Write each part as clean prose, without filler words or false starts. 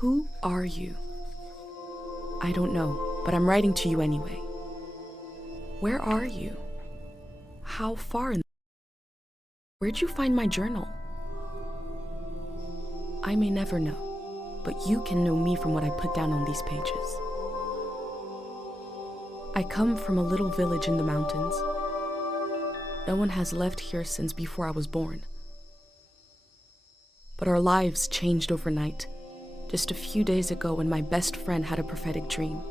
Who are you? I don't know, but I'm writing to you anyway. Where are you? How far in? Where'd you find my journal? I may never know, but you can know me from what I put down on these pages. I come from a little village in the mountains. No one has left here since before I was born. But our lives changed overnight, just a few days ago when my best friend had a prophetic dream.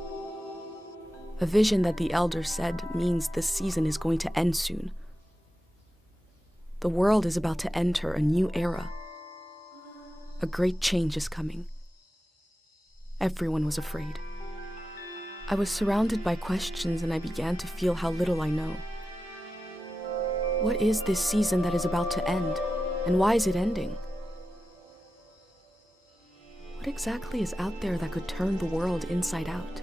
A vision that the elder said means this season is going to end soon. The world is about to enter a new era. A great change is coming. Everyone was afraid. I was surrounded by questions and I began to feel how little I know. What is this season that is about to end, and why is it ending? What exactly is out there that could turn the world inside out?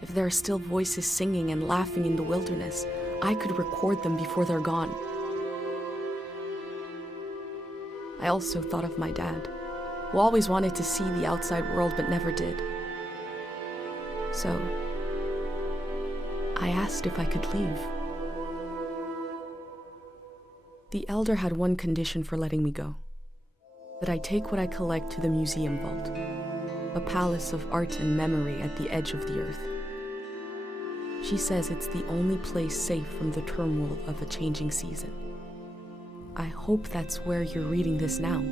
If there are still voices singing and laughing in the wilderness, I could record them before they're gone. I also thought of my dad, who always wanted to see the outside world but never did. So, I asked if I could leave. The elder had one condition for letting me go: that I take what I collect to the museum vault, a palace of art and memory at the edge of the earth. She says it's the only place safe from the turmoil of a changing season. I hope that's where you're reading this now.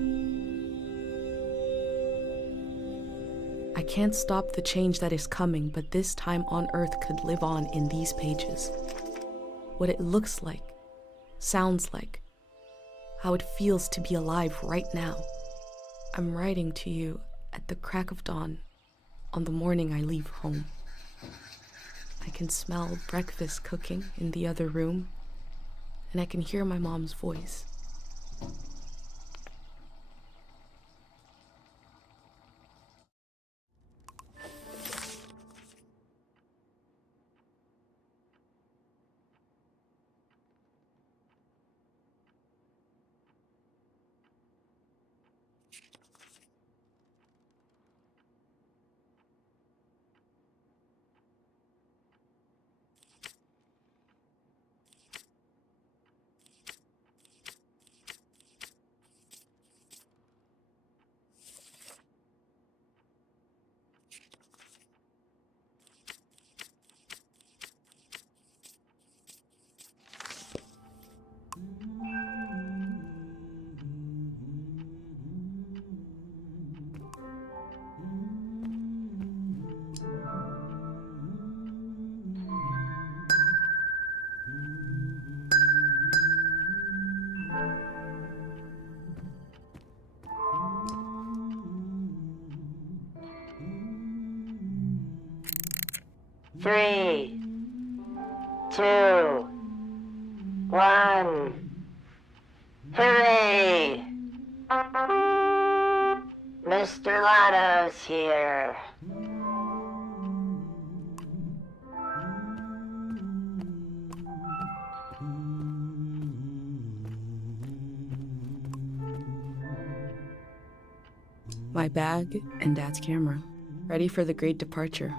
I can't stop the change that is coming, but this time on Earth could live on in these pages. What it looks like, sounds like, how it feels to be alive right now. I'm writing to you at the crack of dawn on the morning I leave home. I can smell breakfast cooking in the other room, and I can hear my mom's voice. Three, two, one. Hooray! Mr. Lotto's here. My bag and Dad's camera, ready for the great departure.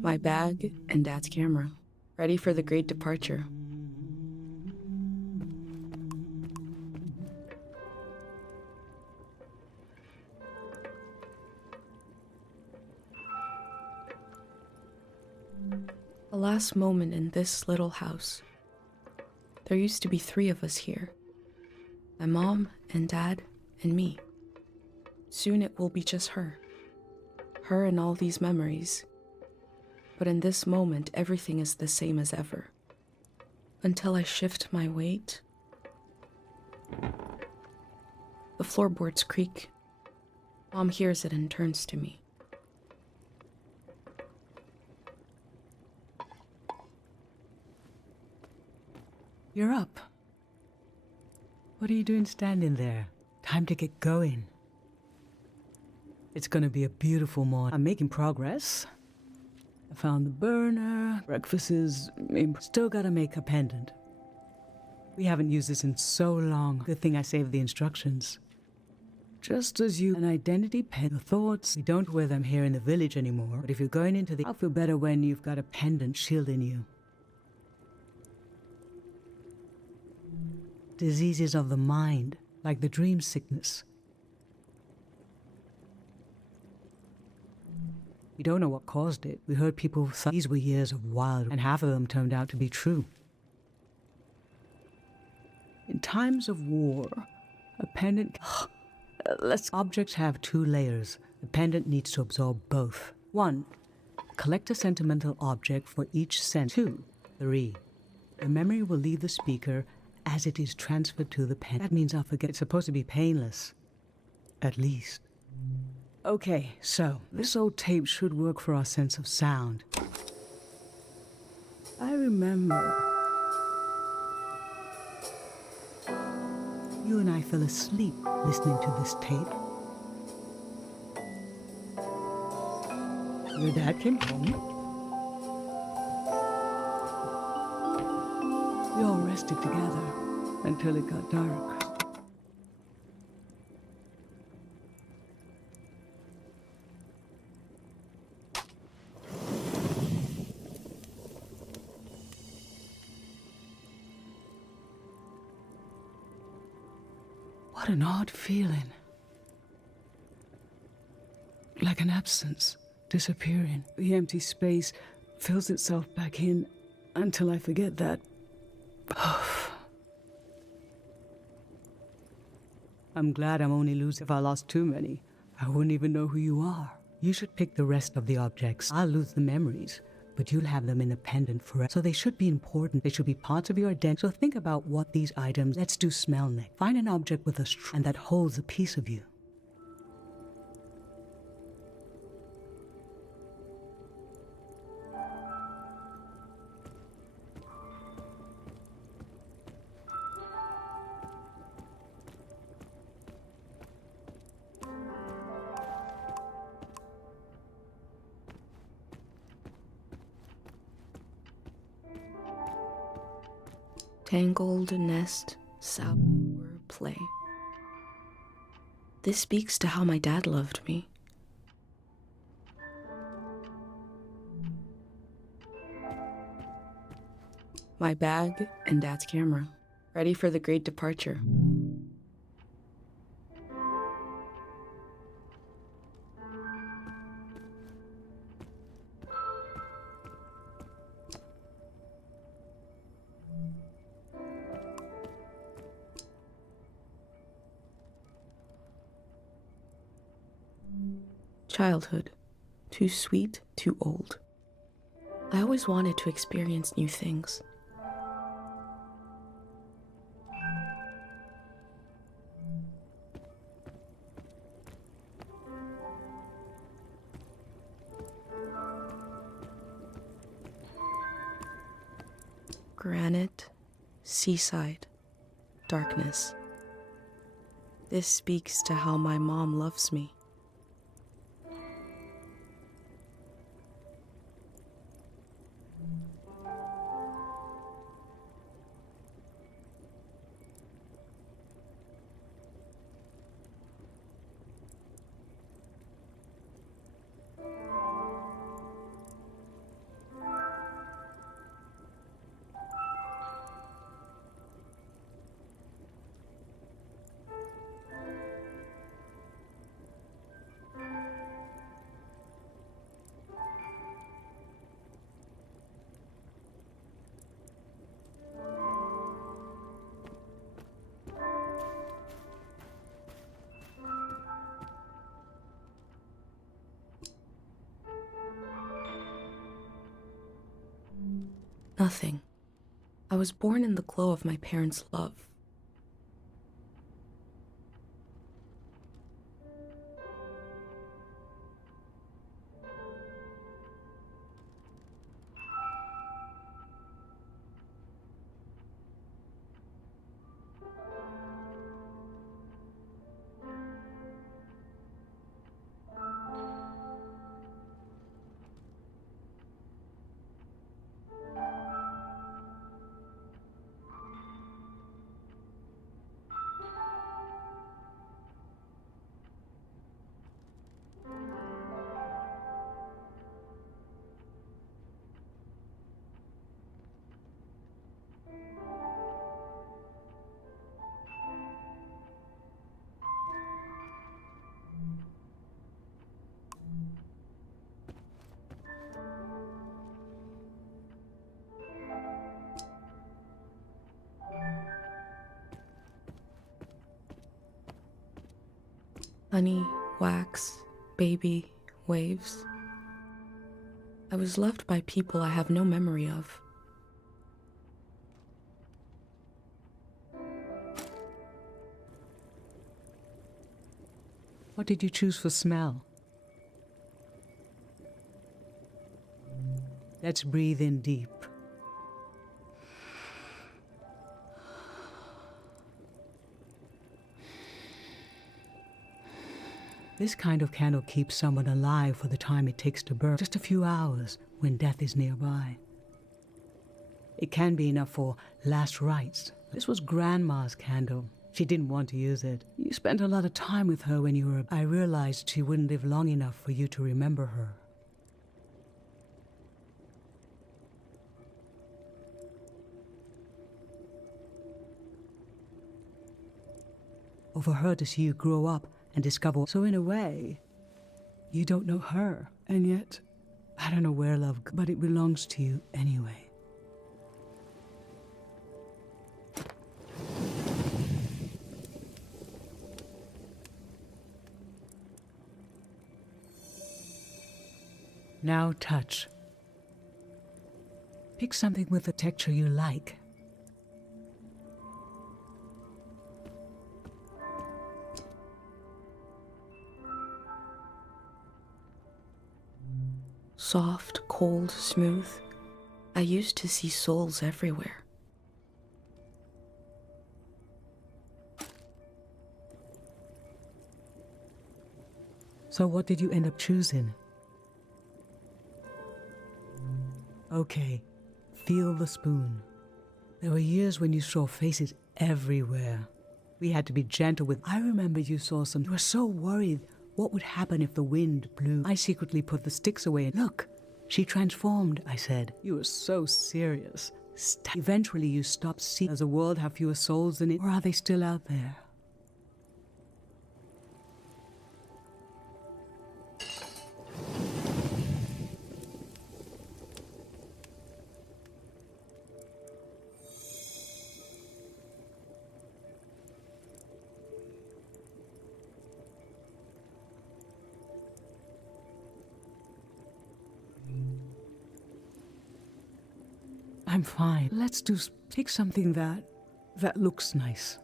My bag and Dad's camera, ready for the great departure. The last moment in this little house. There used to be 3 of us here. My mom and Dad and me. Soon it will be just her. Her and all these memories. But in this moment, everything is the same as ever. Until I shift my weight, the floorboards creak. Mom hears it and turns to me. You're up. What are you doing standing there? Time to get going. It's gonna be a beautiful morning. I'm making progress. I found the burner. Breakfast is... Still gotta make a pendant. We haven't used this in so long. Good thing I saved the instructions. Just as you... An identity pen. Your thoughts. We don't wear them here in the village anymore. But if you're going into the... I'll feel better when you've got a pendant shielding you. Diseases of the mind, like the dream sickness. We don't know what caused it. We heard people say these were years of wild, and half of them turned out to be true. In times of war, a pendant... Objects have two layers. The pendant needs to absorb both. 1. Collect a sentimental object for each sense. 2. 3. The memory will leave the speaker as it is transferred to the pen. That means I'll forget. It's supposed to be painless. At least. Okay, so this old tape should work for our sense of sound. I remember... You and I fell asleep listening to this tape. Your dad came home. We all rested together until it got dark. What an odd feeling. Like an absence, disappearing. The empty space fills itself back in until I forget that. I'm glad I'm only losing. If I lost too many, I wouldn't even know who you are. You should pick the rest of the objects. I'll lose the memories, but you'll have them independent forever. So they should be important. They should be parts of your identity. So think about what these items... Let's do smell next. Find an object with a and that holds a piece of you. Tangled nest, sour play. This speaks to how my dad loved me. My bag and dad's camera, ready for the great departure. Childhood. Too sweet, too old. I always wanted to experience new things. Granite, seaside, darkness. This speaks to how my mom loves me. Nothing. I was born in the glow of my parents' love. Honey, wax, baby, waves. I was loved by people I have no memory of. What did you choose for smell? Let's breathe in deep. This kind of candle keeps someone alive for the time it takes to burn, just a few hours when death is nearby. It can be enough for last rites. This was Grandma's candle. She didn't want to use it. You spent a lot of time with her when you were... I realized she wouldn't live long enough for you to remember her. Or for her to see you grow up and discover. So in a way, you don't know her. And yet, I don't know where love, but it belongs to you anyway. Now touch. Pick something with a texture you like. Soft, cold, smooth. I used to see souls everywhere. So what did you end up choosing? Okay, feel the spoon. There were years when you saw faces everywhere. We had to be gentle with... I remember you saw some... You were so worried. What would happen if the wind blew? I secretly put the sticks away and... Look, she transformed, I said. You were so serious. Eventually you stopped seeing... Does the world have fewer souls in it? Or are they still out there? I'm fine. Let's pick something that looks nice.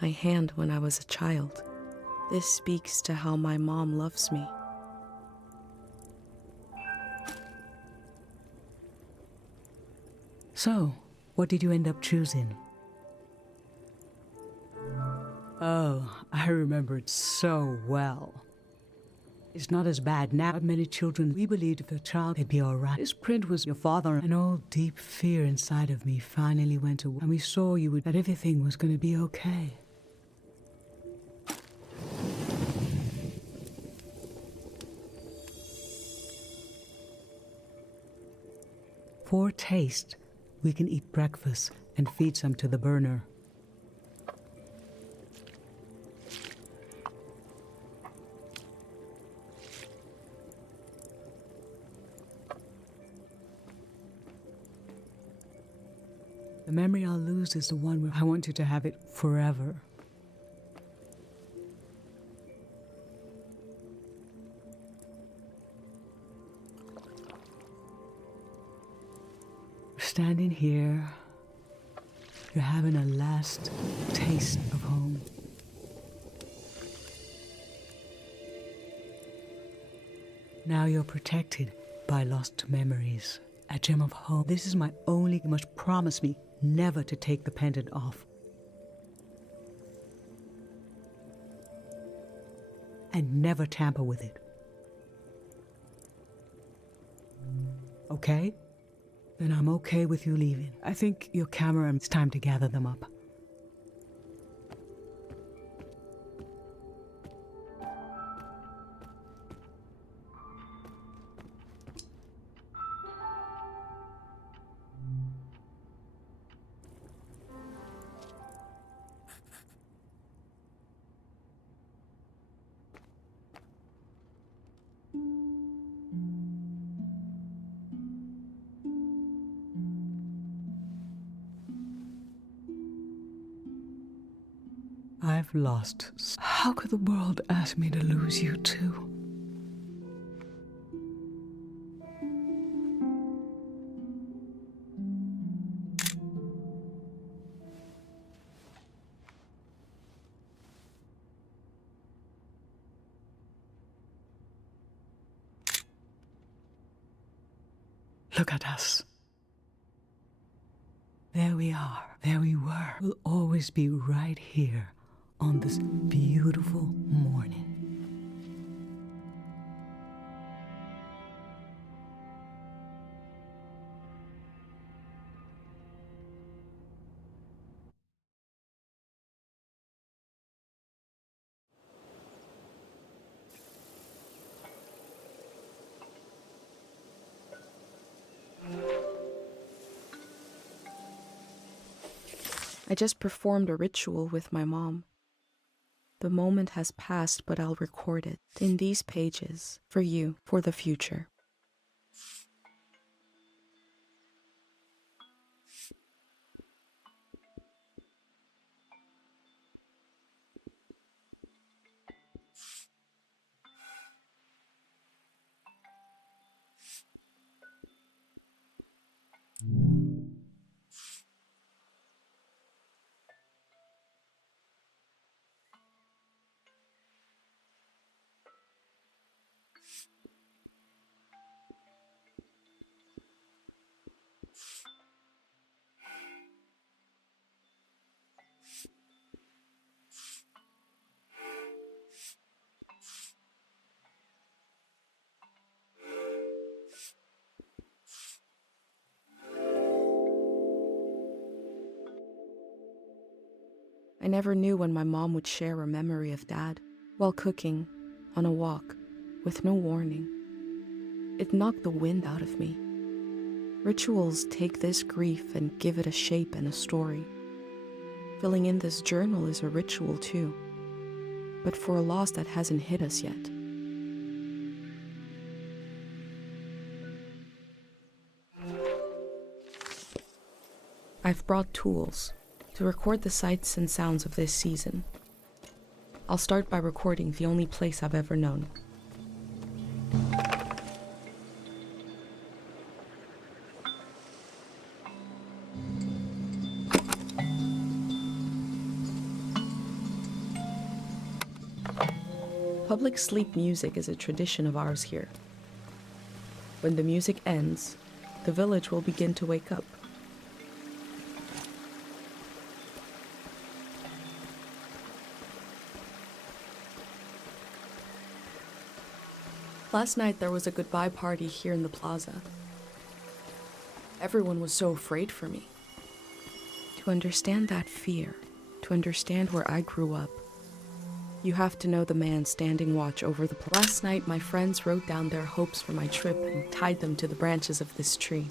My hand when I was a child. This speaks to how my mom loves me. So, what did you end up choosing? Oh, I remember it so well. It's not as bad now. Many children, we believed if a child could be all right. This print was your father. An old deep fear inside of me finally went away. And we saw that everything was going to be okay. For taste, we can eat breakfast and feed some to the burner. The memory I'll lose is the one where I want you to have it forever. Standing here, you're having a last taste of home. Now you're protected by lost memories. A gem of home. This is my only... You must promise me never to take the pendant off. And never tamper with it. Okay? Then I'm okay with you leaving. I think your camera, it's time to gather them up. I've lost. How could the world ask me to lose you too? Look at us. There we are. There we were. We'll always be right here on this beautiful morning. I just performed a ritual with my mom. The moment has passed, but I'll record it in these pages for you, for the future. I never knew when my mom would share a memory of Dad, while cooking, on a walk, with no warning. It knocked the wind out of me. Rituals take this grief and give it a shape and a story. Filling in this journal is a ritual too, but for a loss that hasn't hit us yet. I've brought tools to record the sights and sounds of this season. I'll start by recording the only place I've ever known. Public sleep music is a tradition of ours here. When the music ends, the village will begin to wake up. Last night there was a goodbye party here in the plaza. Everyone was so afraid for me. To understand that fear, to understand where I grew up, you have to know the man standing watch over the plaza. Last night my friends wrote down their hopes for my trip and tied them to the branches of this tree.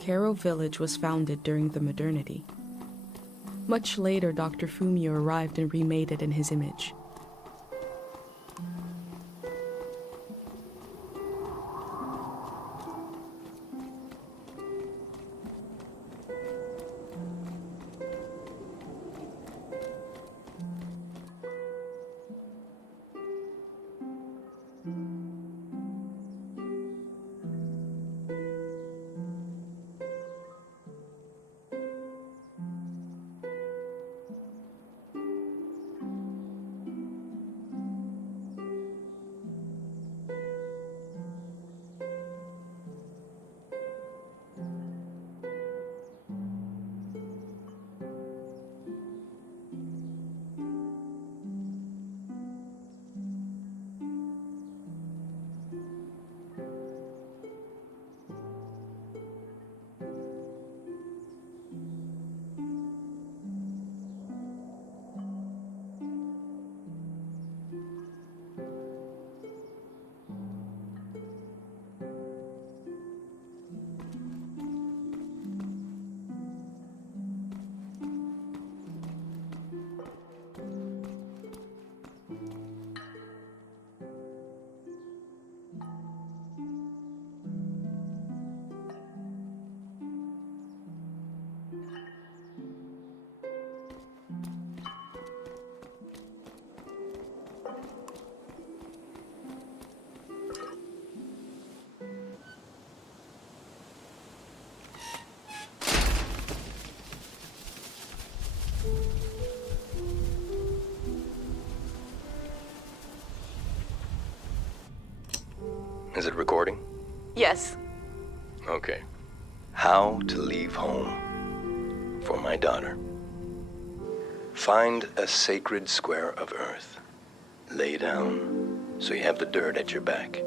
Kero Village was founded during the modernity. Much later, Dr. Fumio arrived and remade it in his image. Is it recording? Yes. Okay. How to leave home for my daughter. Find a sacred square of earth. Lay down so you have the dirt at your back.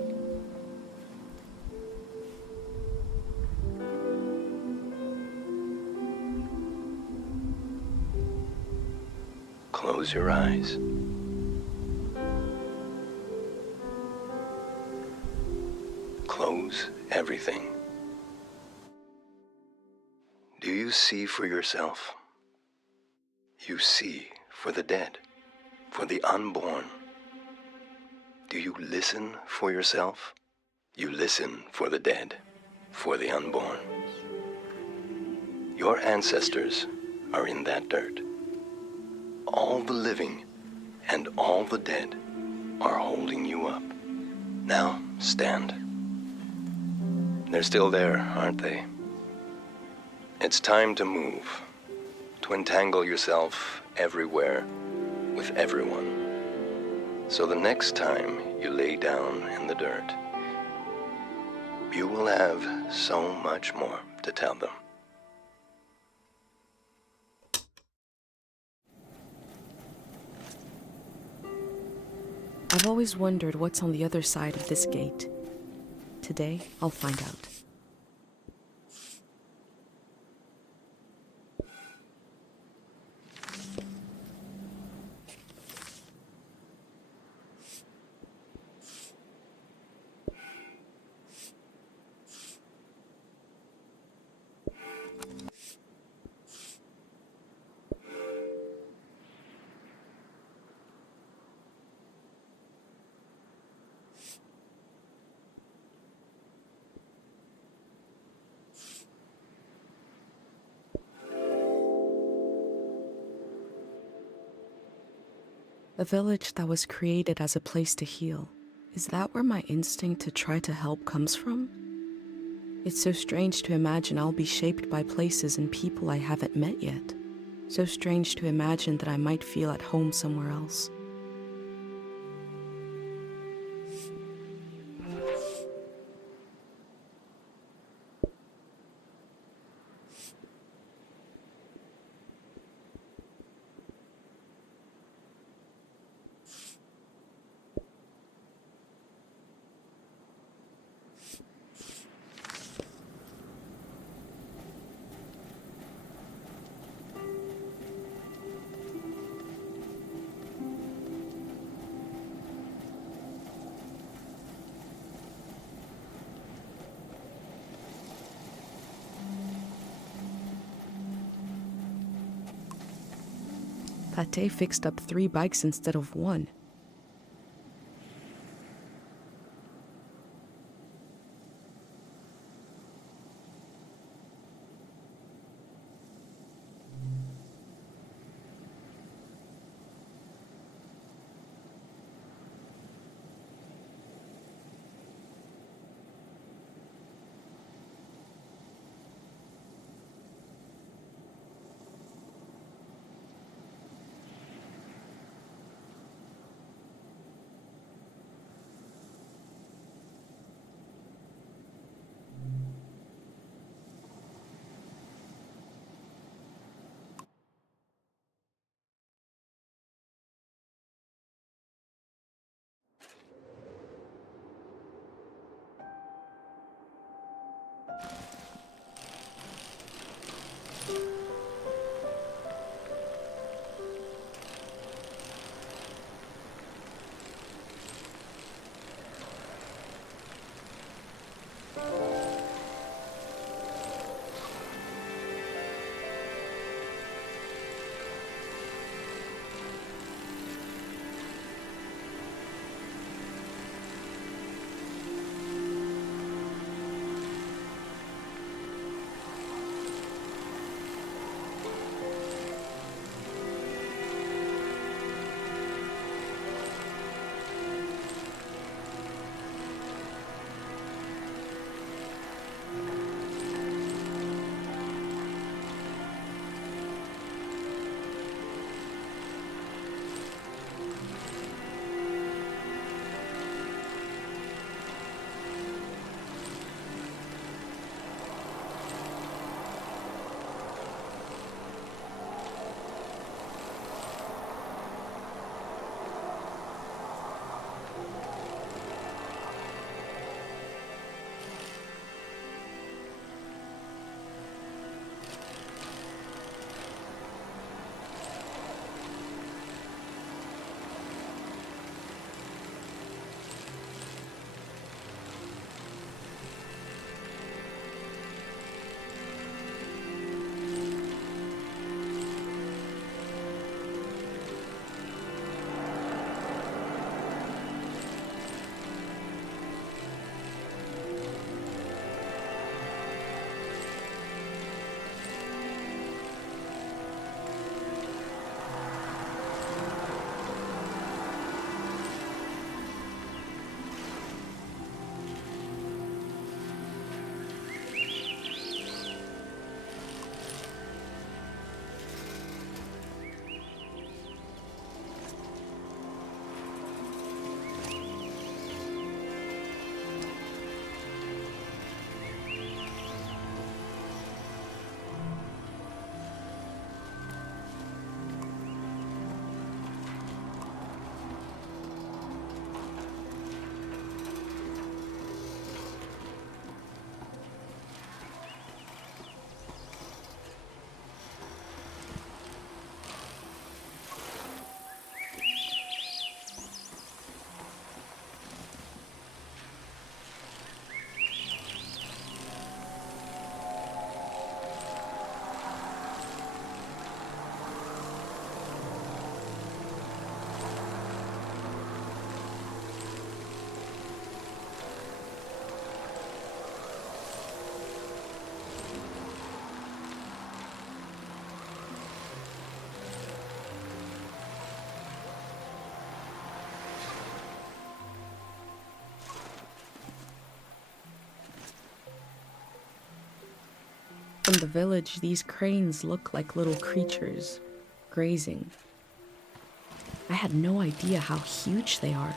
Close your eyes. Close everything. Do you see for yourself? You see for the dead, for the unborn. Do you listen for yourself? You listen for the dead, for the unborn. Your ancestors are in that dirt. All the living and all the dead are holding you up. Now, stand. They're still there, aren't they? It's time to move, to entangle yourself everywhere with everyone. So the next time you lay down in the dirt, you will have so much more to tell them. I've always wondered what's on the other side of this gate. Today, I'll find out. A village that was created as a place to heal. Is that where my instinct to try to help comes from? It's so strange to imagine I'll be shaped by places and people I haven't met yet. So strange to imagine that I might feel at home somewhere else. Pate fixed up 3 bikes instead of 1. From the village, these cranes look like little creatures, grazing. I had no idea how huge they are.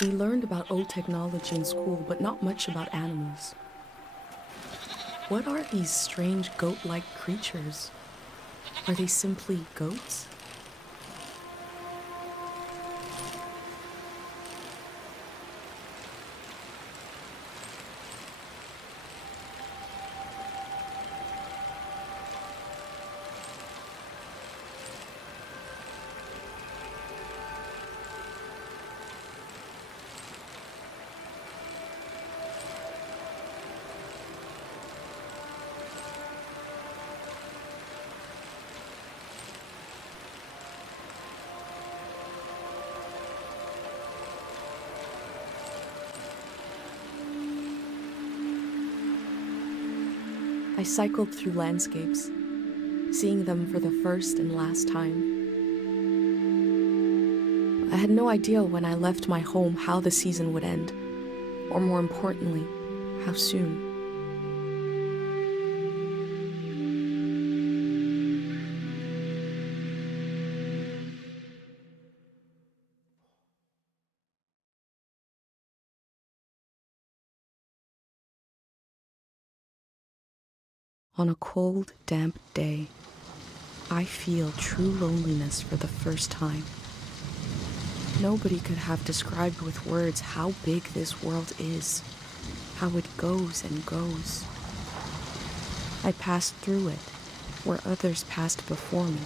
We learned about old technology in school, but not much about animals. What are these strange goat-like creatures? Are they simply goats? I cycled through landscapes, seeing them for the first and last time. I had no idea when I left my home how the season would end, or more importantly, how soon. On a cold, damp day, I feel true loneliness for the first time. Nobody could have described with words how big this world is, how it goes and goes. I passed through it, where others passed before me.